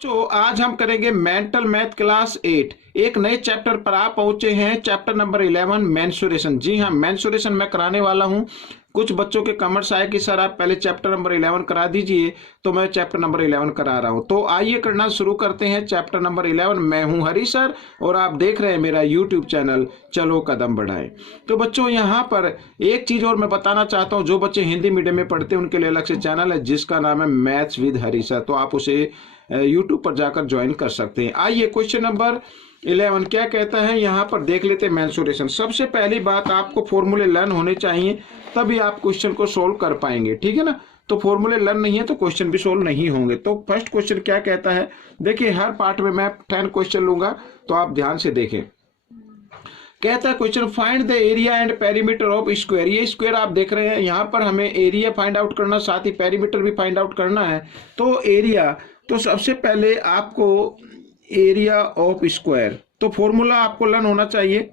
तो आज हम करेंगे मेंटल मैथ क्लास 8। एक नए चैप्टर पर आप पहुंचे हैं, चैप्टर नंबर 11 मेंसुरेशन। जी हाँ, मेंसुरेशन मैं कराने वाला हूं। कुछ बच्चों के कमेंट्स आए कि सर आप पहले चैप्टर नंबर 11 करा दीजिए, तो मैं चैप्टर नंबर 11 करा रहा हूं। तो आइए करना शुरू करते हैं चैप्टर नंबर 11। मैं हूं हरी सर और आप देख रहे हैं मेरा यूट्यूब चैनल चलो कदम बढ़ाएं। तो बच्चों यहाँ पर एक चीज और मैं बताना चाहता हूँ, जो बच्चे हिंदी मीडियम में पढ़ते हैं उनके लिए अलग से चैनल है जिसका नाम है मैथ्स विद हरी सर। तो आप उसे यूट्यूब पर जाकर ज्वाइन कर सकते हैं। आइए क्वेश्चन नंबर 11 क्या कहता है, यहाँ पर देख लेते हैं मेंसुरेशन। सबसे पहली बात, आपको फॉर्मूले लर्न होने चाहिए, तभी आप क्वेश्चन को सोल्व कर पाएंगे, ठीक है ना। तो फॉर्मूले लर्न नहीं है तो क्वेश्चन भी सोल्व नहीं होंगे। तो फर्स्ट क्वेश्चन क्या कहता है, देखिए हर पार्ट में मैं 10 क्वेश्चन लूंगा, तो आप ध्यान से देखें। कहता है question, find the area and perimeter of square. ये स्क्वायर आप देख रहे हैं, यहाँ पर हमें एरिया फाइंड आउट करना, साथ ही पेरीमीटर भी फाइंड आउट करना है। तो एरिया, तो सबसे पहले आपको एरिया ऑफ स्क्वायर, तो फॉर्मूला आपको लर्न होना चाहिए।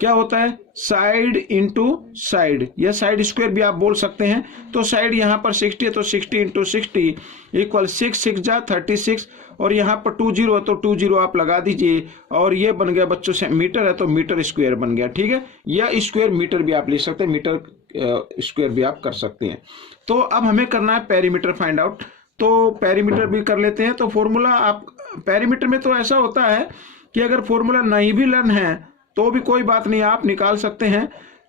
क्या होता है, साइड इंटू साइड, या साइड स्क्वायर भी आप बोल सकते हैं। तो साइड यहाँ पर 60 है तो 60 इंटू 60 इक्वल 6 6 जा 36, और यहाँ पर 20 है तो 20 आप लगा दीजिए, और ये बन गया बच्चों से मीटर है तो मीटर स्क्वायर बन गया, ठीक है। या स्क्वायर मीटर भी आप लिख सकते हैं, मीटर स्क्वायर भी आप कर सकते हैं। तो अब हमें करना है पेरीमीटर फाइंड आउट, तो पेरीमीटर भी कर लेते हैं। तो फॉर्मूला आप पेरीमीटर में तो ऐसा होता है कि अगर फॉर्मूला नहीं भी लर्न है तो भी कोई बात नहीं, आप निकाल सकते हैं।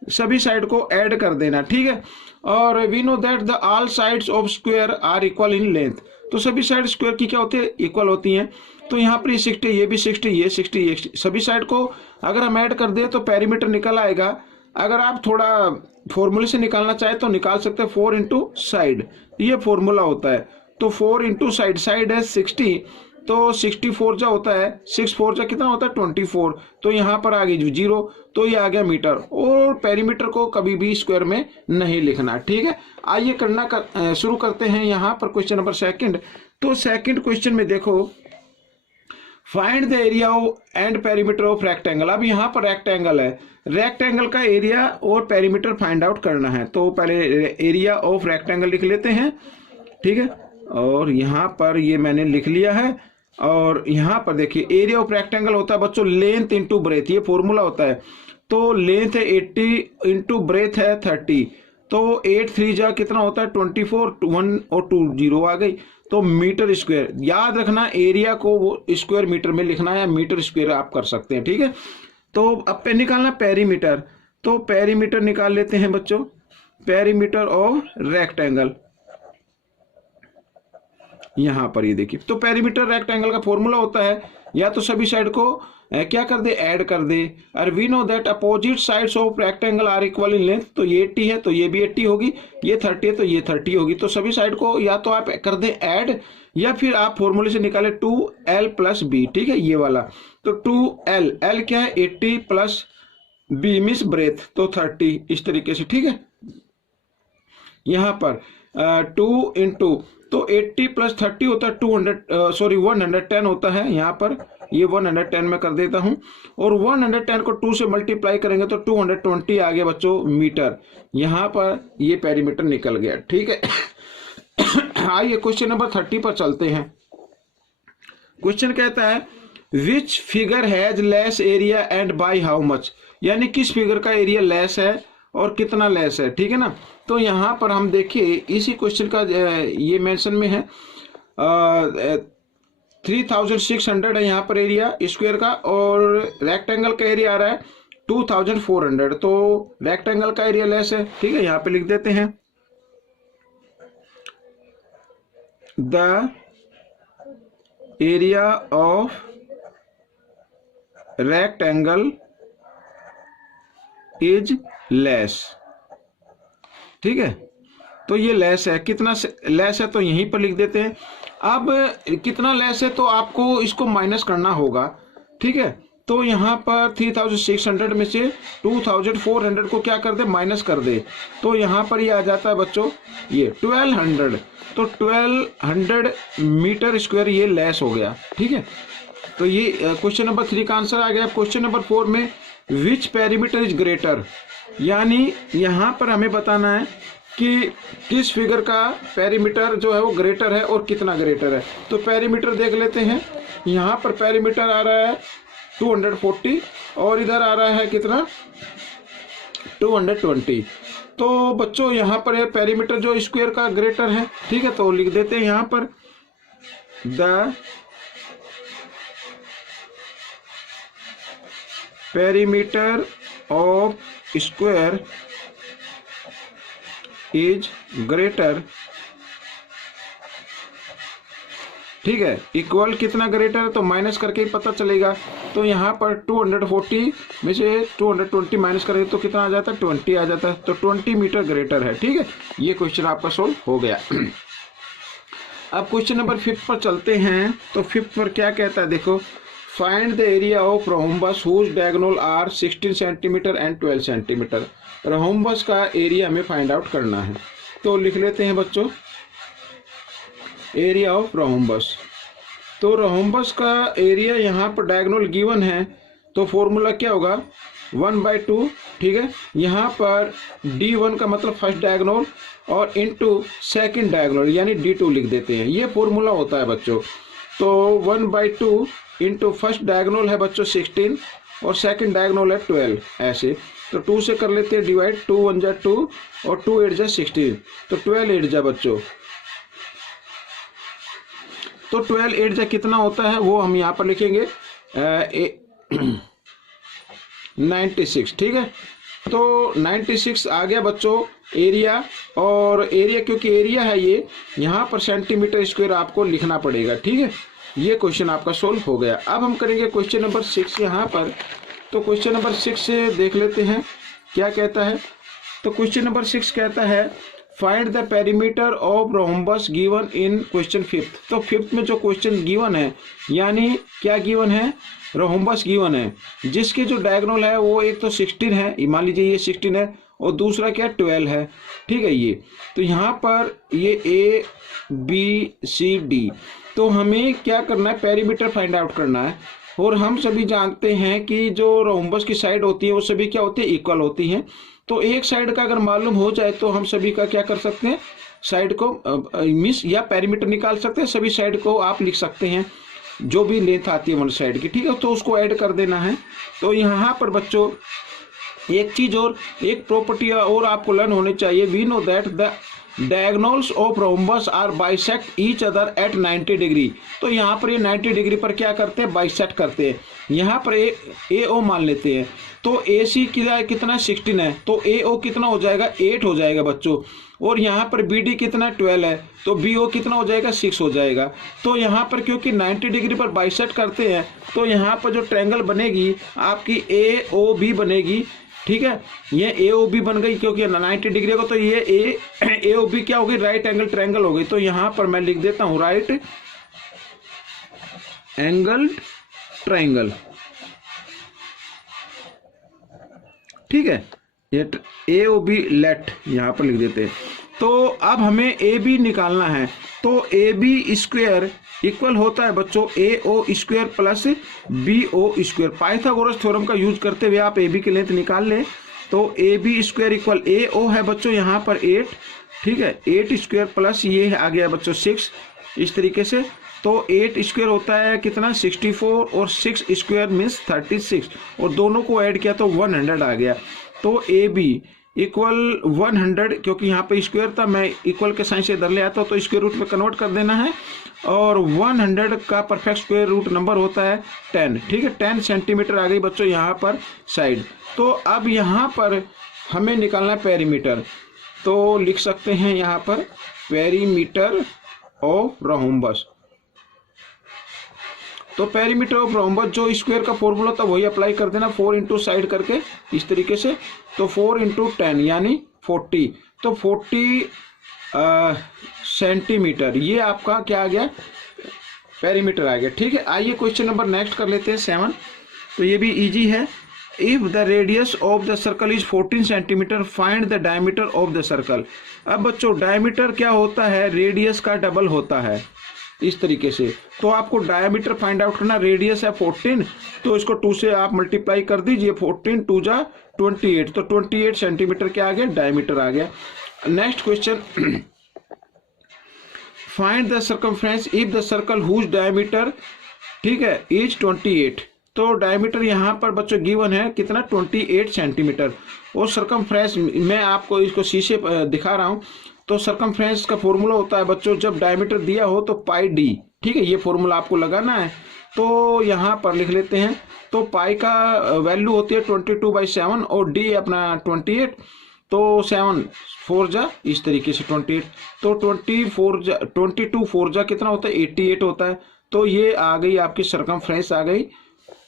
सभी साइड को ऐड कर देना, ठीक है। और we know that the all sides of square are equal in length, तो सभी साइड स्क्वायर की क्या होती है, इक्वल होती हैं। तो यहाँ पर ये 60, ये भी 60, ये 60, ये 60, सभी साइड को अगर हम ऐड कर दें तो पेरीमीटर निकल आएगा। अगर आप थोड़ा फॉर्मूले से निकालना चाहे तो निकाल सकते हैं 4 इंटू साइड, ये फॉर्मूला होता है। तो 4 इंटू साइड, साइड है 60, तो 64 जा होता है, 6 4 जा कितना होता है 24, तो यहाँ पर आ गई 0, तो ये आ गया मीटर। और पेरीमीटर को कभी भी स्क्वायर में नहीं लिखना, ठीक है। आइए करना शुरू करते हैं यहाँ पर क्वेश्चन नंबर सेकंड। तो सेकंड क्वेश्चन में देखो, find the area and perimeter of rectangle. अब यहाँ पर रेक्टेंगल है, रेक्टेंगल का एरिया और पेरीमीटर फाइंड आउट करना है। तो पहले एरिया ऑफ रेक्टेंगल लिख लेते हैं, ठीक है। और यहाँ पर ये मैंने लिख लिया है। और यहाँ पर देखिए एरिया ऑफ रेक्टेंगल होता है बच्चों लेंथ इंटू ब्रेथ, ये फॉर्मूला होता है। तो लेंथ है 80 इंटू ब्रेथ है 30, तो 8 3 जा कितना होता है 24, 1 और 2 0 आ गई, तो मीटर स्क्वायर। याद रखना एरिया को वो स्क्वायर मीटर में लिखना है, मीटर स्क्वायर आप कर सकते हैं, ठीक है। तो अब पे निकालना पेरीमीटर, तो पेरीमीटर निकाल लेते हैं बच्चों, पेरीमीटर ऑफ रेक्टेंगल। यहाँ पर ये देखिए, तो पेरीमीटर रेक्टेंगल का फॉर्मूला होता है, या तो सभी साइड को क्या कर दे, ऐड कर दे। और we know that opposite sides of rectangle are equal in length, तो ये 80 है तो ये भी 80 होगी, ये 30 है तो ये 30 होगी। तो सभी साइड को या तो आप कर दे ऐड, या फिर आप फॉर्मूले से निकाले 2l प्लस b, ठीक है, ये वाला। तो 2l, l क्या है 80 प्लस b मीन्स ब्रेथ, तो 30, इस तरीके से, ठीक है। यहाँ पर 2 इंटू, तो 80 प्लस 30 होता है 110 होता है। यहाँ पर ये 110 में कर देता हूँ, और 110 को 2 से मल्टीप्लाई करेंगे तो 220 आ गया बच्चों मीटर। यहाँ पर ये पेरीमीटर निकल गया, ठीक है। आइए क्वेश्चन नंबर 30 पर चलते हैं। क्वेश्चन कहता है, which figure has less area and by how much, यानी किस फिगर का एरिया लेस है और कितना लेस है, ठीक है ना। तो यहाँ पर हम देखिए इसी क्वेश्चन का ये मेंशन में है 3600 है यहाँ पर एरिया स्क्वायर का, और रेक्टेंगल का एरिया आ रहा है 2400, तो रेक्टेंगल का एरिया लेस है, ठीक है। यहाँ पे लिख देते हैं the area of rectangle is less, ठीक है। तो ये लेस है, कितना लेस है तो यहीं पर लिख देते हैं। अब कितना लेस है तो आपको इसको माइनस करना होगा, ठीक है। तो यहाँ पर 3600 में से 2400 को क्या कर दे, माइनस कर दे, तो यहाँ पर ये आ जाता है बच्चों ये 1200, तो 1200 मीटर स्क्वायर ये लेस हो गया, ठीक है। तो ये क्वेश्चन नंबर 3 का आंसर आ गया। क्वेश्चन नंबर 4 में विच पेरीमीटर इज ग्रेटर, यानी यहाँ पर हमें बताना है कि किस फिगर का पेरीमीटर जो है वो ग्रेटर है और कितना ग्रेटर है। तो पेरीमीटर देख लेते हैं। यहाँ पर पेरीमीटर आ रहा है 240 और इधर आ रहा है कितना 220। तो बच्चों यहाँ पर पेरीमीटर जो स्क्वायर का ग्रेटर है, ठीक है, तो लिख देते हैं यहाँ पर the perimeter of square is greater, ठीक है, इक्वल कितना ग्रेटर है तो माइनस करके ही पता चलेगा। तो यहाँ पर 240 में से 220 माइनस करें तो कितना आ जाता है 20 आ जाता है। तो 20 मीटर ग्रेटर है, ठीक है। ये क्वेश्चन आपका सोल्व हो गया। अब क्वेश्चन नंबर 5 पर चलते हैं। तो 5 पर क्या कहता है, देखो, find the area of rhombus whose diagonal are 16 centimetre and 12 centimetre. Rhombus का एरिया हमें फाइंड आउट करना है। तो लिख लेते हैं बच्चों एरिया ऑफ रोम्बस। तो रोम्बस का एरिया यहाँ पर डायगोनल गिवन है, तो फॉर्मूला क्या होगा 1/2, ठीक है। यहाँ पर D1 का मतलब फर्स्ट डायगोनल और इनटू सेकंड डायगोनल यानी D2 लिख देते हैं। ये फॉर्मूला होता है बच्चों। तो 1/2 इंटू फर्स्ट डायगोनल है बच्चों 16 और सेकंड डायगोनल है 12, ऐसे। तो 2 से कर लेते हैं डिवाइड, 2 1 जा 2 और 2 8 जा 16, तो 12 8 जा बच्चों। तो 12 8 जा कितना होता है वो हम यहाँ पर लिखेंगे 96, ठीक है। तो 96 आ गया बच्चों एरिया। और एरिया क्योंकि एरिया है ये, यहाँ पर सेंटीमीटर स्क्वायर आपको लिखना पड़ेगा, ठीक है। ये क्वेश्चन आपका सोल्व हो गया। अब हम करेंगे क्वेश्चन नंबर 6 यहाँ पर। तो क्वेश्चन नंबर 6 से देख लेते हैं क्या कहता है। तो क्वेश्चन नंबर 6 कहता है find the perimeter of rhombus given in question 5। तो 5th में जो क्वेश्चन गिवन है, यानी क्या गिवन है, रोम्बस गिवन है, जिसके जो डायगोनल है वो एक तो 16 है, मान लीजिए ये 16 है, और दूसरा क्या 12 है, ठीक है। ये तो यहाँ पर ये ABCD। तो हमें क्या करना है, पेरीमीटर फाइंड आउट करना है। और हम सभी जानते हैं कि जो रोम्बस की साइड होती है वो सभी क्या होती है, इक्वल होती हैं। तो एक साइड का अगर मालूम हो जाए तो हम सभी का क्या कर सकते हैं, साइड को मिस या पेरीमीटर निकाल सकते हैं। सभी साइड को आप लिख सकते हैं जो भी लेंथ आती है वन साइड की, ठीक है। तो उसको ऐड कर देना है। तो यहाँ पर बच्चों एक चीज और, एक प्रॉपर्टी और आपको लर्न होनी चाहिए। We know that the diagonals of rhombus are bisect each other at 90 degree. तो यहाँ पर ये 90 डिग्री पर क्या करते हैं, बाइसेक्ट करते हैं। यहाँ पर AO मान लेते हैं। तो AC कितना 16 है, तो AO कितना हो जाएगा 8 हो जाएगा बच्चों। और यहाँ पर BD कितना 12 है, तो BO कितना हो जाएगा 6 हो जाएगा। तो यहाँ पर क्योंकि 90 डिग्री पर बाइसेक्ट करते हैं, तो यहाँ पर जो ट्रायंगल बनेगी आपकी AOB बनेगी, ठीक है। ये AOB बन गई क्योंकि 90 डिग्री को, तो ये AOB क्या होगी, राइट एंगल ट्रायंगल हो गई। तो यहाँ पर मैं लिख देता हूँ राइट एंगल ट्रायंगल, ठीक है। ये AOB लेट यहाँ पर लिख देते हैं। तो अब हमें AB निकालना है। तो AB स्क्वायर इक्वल होता है बच्चों AO square plus BO square. Pythagoras theorem का यूज करते हुए आप AB की लेंथ निकाल लें। तो AB स्क्वायर इक्वल AO है बच्चों यहाँ पर 8, ठीक है, 8 स्क्वायर प्लस ये आ गया बच्चों 6, इस तरीके से। तो 8 स्क्वायर होता है कितना 64 और 6 स्क्वायर मीन्स 36, और दोनों को ऐड किया तो 100 आ गया। तो AB इक्वल 100, क्योंकि यहाँ पे स्क्वायर था, मैं इक्वल के साइन से इधर ले आता हूँ, तो स्क्वायर रूट में कन्वर्ट कर देना है। और 100 का परफेक्ट स्क्वायर रूट नंबर होता है 10, ठीक है। 10 सेंटीमीटर आ गई बच्चों यहाँ पर साइड। तो अब यहाँ पर हमें निकालना है पेरीमीटर। तो लिख सकते हैं यहाँ पर पेरीमीटर ऑफ रोम्बस। तो पेरीमीटर ऑफ रोम्बस जो स्क्वायर का फॉर्मूला था वही अप्लाई कर देना, 4 इंटू साइड करके इस तरीके से। तो 4 इंटू 10 यानी 40। तो 40 सेंटीमीटर ये आपका क्या आ गया, पेरीमीटर आ गया, ठीक है। आइए क्वेश्चन नंबर नेक्स्ट कर लेते हैं 7। तो ये भी इजी है। If the radius of the circle is 14 centimetre find the diameter of the circle. अब बच्चों डायमीटर क्या होता है, रेडियस का डबल होता है, इस तरीके से। तो आपको डायमीटर फाइंड आउट करना, रेडियस है 14, तो इसको 2 से आप मल्टीप्लाई कर दीजिए, 14 2 जा 28, तो 28 सेंटीमीटर क्या आ गया, डायमीटर आ गया। Next question, find the circumference if the circle whose diameter, ठीक है, इज 28। तो डायमीटर यहाँ पर बच्चों गिवन है कितना, 28 सेंटीमीटर। और सर्कमफ्रेंस मैं आपको इसको शीशे दिखा रहा हूँ। तो सर्कमफ्रेंस का फॉर्मूला होता है बच्चों, जब डायमीटर दिया हो तो पाई डी, ठीक है, ये फॉर्मूला आपको लगाना है। तो यहाँ पर लिख लेते हैं। तो पाई का वैल्यू होती है 22/7 और डी अपना 28। तो 7 4 जा इस तरीके से 28। तो 22 4 जा कितना होता है, 88 होता है। तो ये आ गई आपकी सर्कमफ्रेंस आ गई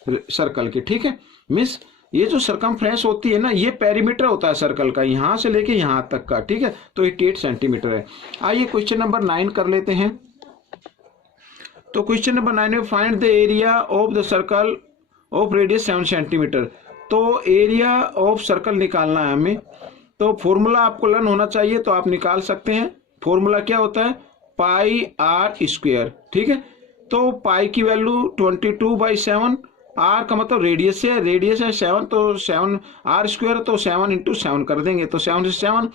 सर्कल की, ठीक है। मिस ये जो सर्कमफ्रेंस होती है ना, ये पेरीमीटर होता है सर्कल का, यहाँ से लेके यहाँ तक का, ठीक है। तो 88 सेंटीमीटर है। आइए क्वेश्चन नंबर 9 कर लेते हैं। तो क्वेश्चन नंबर 9 में find the area of the circle of radius 7 centimetre. तो एरिया ऑफ सर्कल निकालना है हमें। तो फॉर्मूला आपको लर्न होना चाहिए, तो आप निकाल सकते हैं। फॉर्मूला क्या होता है, पाई आर स्क्वायर, ठीक है। तो पाई की वैल्यू 22/7, आर का मतलब रेडियस है, रेडियस है 7, तो 7 आर स्क्वायर, तो 7 × 7 कर देंगे। तो 7 से 7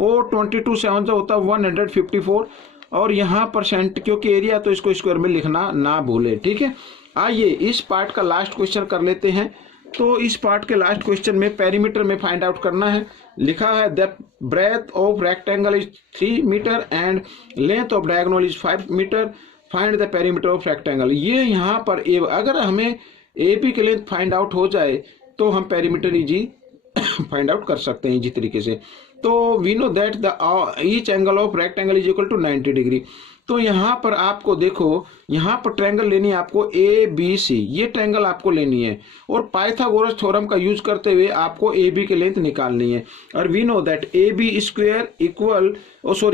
और 22 7 जो होता है 154। और यहाँ परसेंट, क्योंकि एरिया तो इसको स्क्वायर में लिखना ना भूले, ठीक है। आइए इस पार्ट का लास्ट क्वेश्चन कर लेते हैं। तो इस पार्ट के लास्ट क्वेश्चन में पेरीमीटर में फाइंड आउट करना है। लिखा है the breadth of rectangle is 3 metre and length of diagonal is 5 metre, find the perimeter of rectangle. ये यहाँ पर अगर हमें ए बी की लेंथ फाइंड आउट हो जाए तो हम पेरीमीटर इजी फाइंड आउट कर सकते हैं इसी तरीके से। तो we know that the each angle of rectangle is equal to 90 degree. तो यहाँ पर आपको देखो, यहाँ पर ट्रायंगल लेनी है आपको ए बी सी, ये ट्रायंगल आपको लेनी है। और पाइथागोरस थ्योरम का यूज करते हुए आपको ए बी की लेंथ निकालनी है। और we know that A B square equal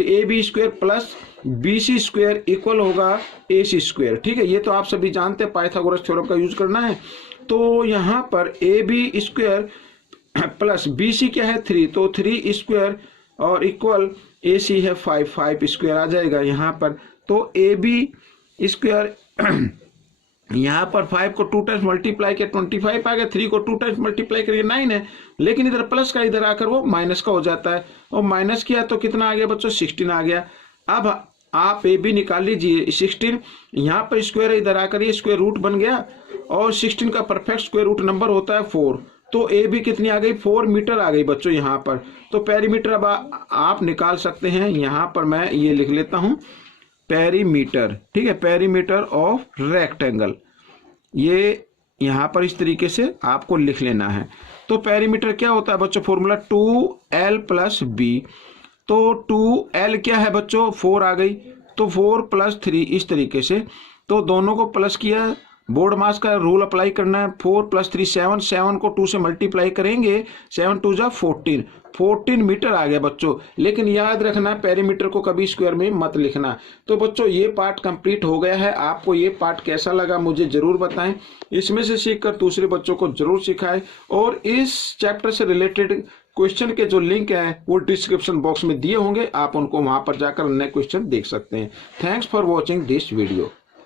A B square plus B C square equal होगा ए सी स्क्वायर, ठीक है। ये तो आप सभी जानते हैं, पाइथागोरस थ्योरम का यूज करना है। तो यहाँ पर A B square plus B C क्या है 3, तो 3 स्क्वायर और इक्वल ए सी है 5 स्क्वायर आ जाएगा यहाँ पर। तो ए बी स्क्वायर यहाँ पर 5 को 2 टाइम्स मल्टीप्लाई किया 25 आ गया, 3 को 2 टाइम्स मल्टीप्लाई करिए 9 है, लेकिन इधर प्लस का इधर आकर वो माइनस का हो जाता है। और माइनस किया तो कितना आ गया बच्चों, 16 आ गया। अब आप ए बी निकाल लीजिए, 16 यहाँ पर स्क्वायर है, इधर आकर ये स्क्वायर रूट बन गया। और 16 का परफेक्ट स्क्वायर रूट नंबर होता है 4। तो ए बी कितनी आ गई, 4 मीटर आ गई बच्चों यहाँ पर। तो पेरीमीटर अब आप निकाल सकते हैं। यहाँ पर मैं ये लिख लेता हूँ पेरीमीटर, ठीक है, पेरीमीटर ऑफ रेक्टेंगल। ये यहाँ पर इस तरीके से आपको लिख लेना है। तो पेरीमीटर क्या होता है बच्चों, फॉर्मूला 2l + b। तो 2l क्या है बच्चों, 4 आ गई। तो 4 + 3 इस तरीके से। तो दोनों को प्लस किया, बोर्ड मास का रूल अप्लाई करना है। 4 + 3 7, 7 को 2 से मल्टीप्लाई करेंगे, 7 2 जा 14 मीटर आ गया बच्चों। लेकिन याद रखना पेरीमीटर को कभी स्क्वायर में मत लिखना। तो बच्चों ये पार्ट कंप्लीट हो गया है। आपको ये पार्ट कैसा लगा मुझे जरूर बताएं, इसमें से सीखकर दूसरे बच्चों को जरूर सिखाएं। और इस चैप्टर से रिलेटेड क्वेश्चन के जो लिंक है वो डिस्क्रिप्शन बॉक्स में दिए होंगे, आप उनको वहां पर जाकर नए क्वेश्चन देख सकते हैं। Thanks for watching this video.